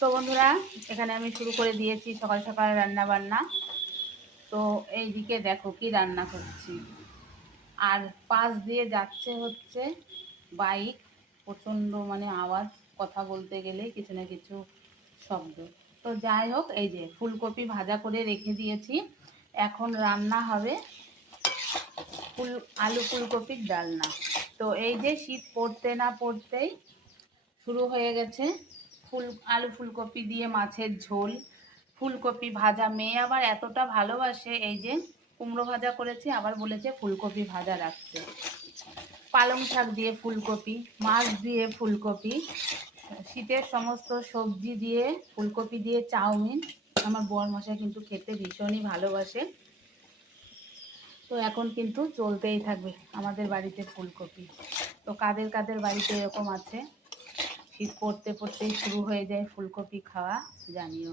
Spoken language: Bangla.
তো বন্ধুরা, এখানে আমি শুরু করে দিয়েছি সকাল সকাল রান্না বান্না। তো এইদিকে দেখো কি রান্না করছি। আর পাশ দিয়ে যাচ্ছে হচ্ছে বাইক, প্রচণ্ড মানে আওয়াজ, কথা বলতে গেলে কিছু না কিছু শব্দ। তো যাই হোক, এই যে ফুলকপি ভাজা করে রেখে দিয়েছি, এখন রান্না হবে আলু ফুলকপির ডালনা। তো এই যে শীত পড়তে না পড়তেই শুরু হয়ে গেছে আলু ফুলকপি দিয়ে মাছের ঝোল, ফুলকপি ভাজা। মেয়ে আবার এতটা ভালোবাসে, এই যে কুমড়ো ভাজা করেছি, আবার বলেছে ফুলকপি ভাজা রাখতে। পালং শাক দিয়ে ফুলকপি, মাছ দিয়ে ফুলকপি, শীতের সমস্ত সবজি দিয়ে ফুলকপি দিয়ে চাউমিন। আমার বরমশাই কিন্তু খেতে ভীষণই ভালোবাসে। তো এখন কিন্তু চলতেই থাকবে আমাদের বাড়িতে ফুলকপি। তো কাদের কাদের বাড়িতে এরকম আছে, শীত পড়তে পড়তেই শুরু হয়ে যায় ফুলকপি খাওয়া, জানিও।